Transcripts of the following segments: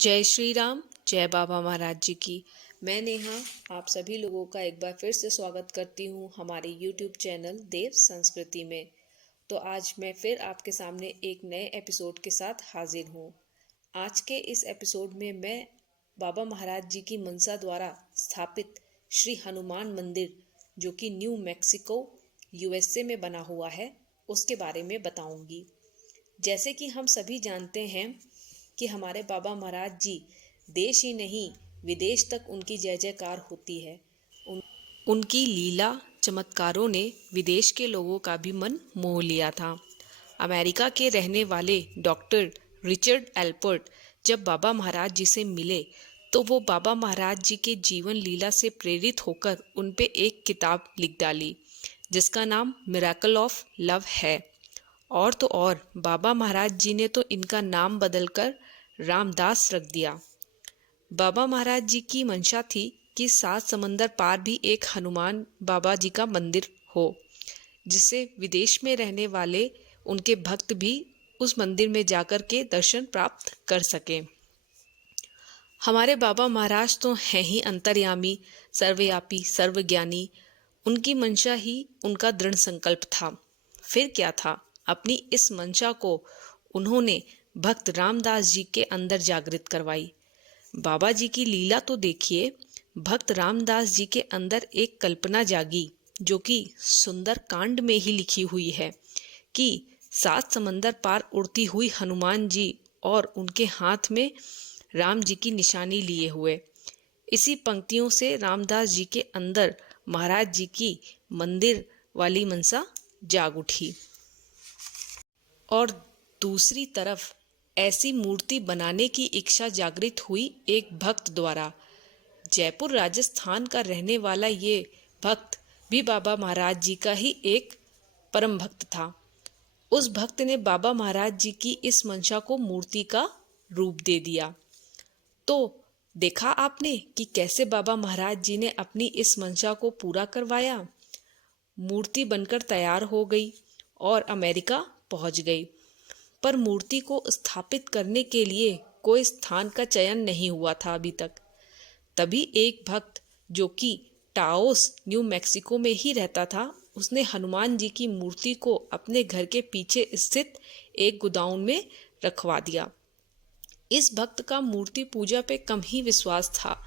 जय श्री राम, जय बाबा महाराज जी की। मैं नेहा आप सभी लोगों का एक बार फिर से स्वागत करती हूँ हमारे YouTube चैनल देव संस्कृति में। तो आज मैं फिर आपके सामने एक नए एपिसोड के साथ हाजिर हूँ। आज के इस एपिसोड में मैं बाबा महाराज जी की मनसा द्वारा स्थापित श्री हनुमान मंदिर, जो कि न्यू मैक्सिको USA में बना हुआ है, उसके बारे में बताऊंगी। जैसे कि हम सभी जानते हैं कि हमारे बाबा महाराज जी देश ही नहीं विदेश तक उनकी जय जयकार होती है। उनकी लीला चमत्कारों ने विदेश के लोगों का भी मन मोह लिया था। अमेरिका के रहने वाले डॉक्टर रिचर्ड एल्पर्ट जब बाबा महाराज जी से मिले तो वो बाबा महाराज जी के जीवन लीला से प्रेरित होकर उन पे एक किताब लिख डाली, जिसका नाम मिरेकल ऑफ लव है। और तो और बाबा महाराज जी ने तो इनका नाम बदलकर रामदास रख दिया। बाबा महाराज जी की मंशा थी कि 7 समंदर पार भी एक हनुमान बाबा जी का मंदिर हो, जिससे विदेश में रहने वाले उनके भक्त भी उस मंदिर में जाकर के दर्शन प्राप्त कर सकें। हमारे बाबा महाराज तो हैं ही अंतर्यामी, सर्वव्यापी, सर्वज्ञानी। उनकी मंशा ही उनका दृढ़ संकल्प था। फिर क्या था, अपनी इस मंशा को उन्होंने भक्त रामदास जी के अंदर जागृत करवाई। बाबा जी की लीला तो देखिए, भक्त रामदास जी के अंदर एक कल्पना जागी, जो कि सुंदर कांड में ही लिखी हुई है कि 7 समंदर पार उड़ती हुई हनुमान जी और उनके हाथ में राम जी की निशानी लिए हुए। इसी पंक्तियों से रामदास जी के अंदर महाराज जी की मंदिर वाली मनसा जाग उठी। और दूसरी तरफ ऐसी मूर्ति बनाने की इच्छा जागृत हुई एक भक्त द्वारा। जयपुर राजस्थान का रहने वाला ये भक्त भी बाबा महाराज जी का ही एक परम भक्त था। उस भक्त ने बाबा महाराज जी की इस मंशा को मूर्ति का रूप दे दिया। तो देखा आपने कि कैसे बाबा महाराज जी ने अपनी इस मंशा को पूरा करवाया। मूर्ति बनकर तैयार हो गई और अमेरिका पहुंच गई, पर मूर्ति को स्थापित करने के लिए कोई स्थान का चयन नहीं हुआ था अभी तक। तभी एक भक्त, जो कि टाओस न्यू मैक्सिको में ही रहता था, उसने हनुमान जी की मूर्ति को अपने घर के पीछे स्थित एक गोदाउन में रखवा दिया। इस भक्त का मूर्ति पूजा पे कम ही विश्वास था,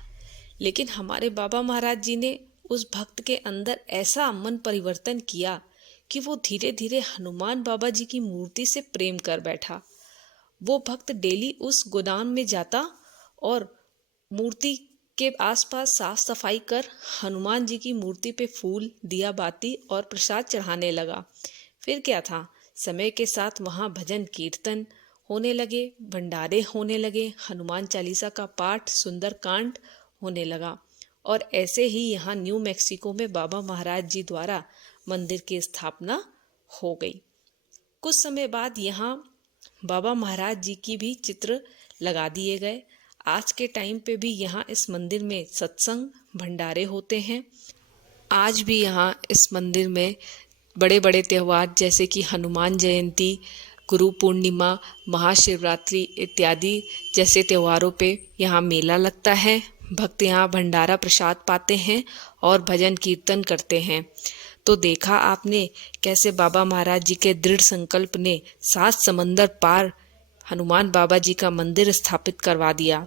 लेकिन हमारे बाबा महाराज जी ने उस भक्त के अंदर ऐसा मन परिवर्तन किया कि वो धीरे धीरे हनुमान बाबा जी की मूर्ति से प्रेम कर बैठा। वो भक्त डेली उस गोदाम में जाता और मूर्ति के आसपास साफ सफाई कर हनुमान जी की मूर्ति पे फूल, दिया बाती और प्रसाद चढ़ाने लगा। फिर क्या था, समय के साथ वहाँ भजन कीर्तन होने लगे, भंडारे होने लगे, हनुमान चालीसा का पाठ, सुंदर कांड होने लगा। और ऐसे ही यहाँ न्यू मैक्सिको में बाबा महाराज जी द्वारा मंदिर की स्थापना हो गई। कुछ समय बाद यहाँ बाबा महाराज जी की भी चित्र लगा दिए गए। आज के टाइम पे भी यहाँ इस मंदिर में सत्संग, भंडारे होते हैं। आज भी यहाँ इस मंदिर में बड़े बड़े त्यौहार जैसे कि हनुमान जयंती, गुरु पूर्णिमा, महाशिवरात्रि इत्यादि जैसे त्योहारों पे यहाँ मेला लगता है। भक्त यहाँ भंडारा प्रसाद पाते हैं और भजन कीर्तन करते हैं। तो देखा आपने कैसे बाबा महाराज जी के दृढ़ संकल्प ने 7 समंदर पार हनुमान बाबा जी का मंदिर स्थापित करवा दिया।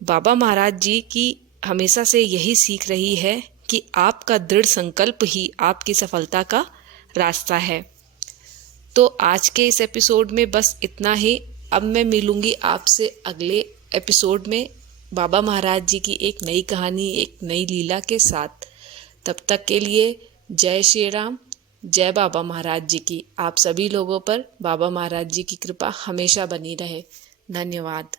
बाबा महाराज जी की हमेशा से यही सीख रही है कि आपका दृढ़ संकल्प ही आपकी सफलता का रास्ता है। तो आज के इस एपिसोड में बस इतना ही। अब मैं मिलूंगी आपसे अगले एपिसोड में बाबा महाराज जी की एक नई कहानी, एक नई लीला के साथ। तब तक के लिए जय श्री राम, जय बाबा महाराज जी की। आप सभी लोगों पर बाबा महाराज जी की कृपा हमेशा बनी रहे। धन्यवाद।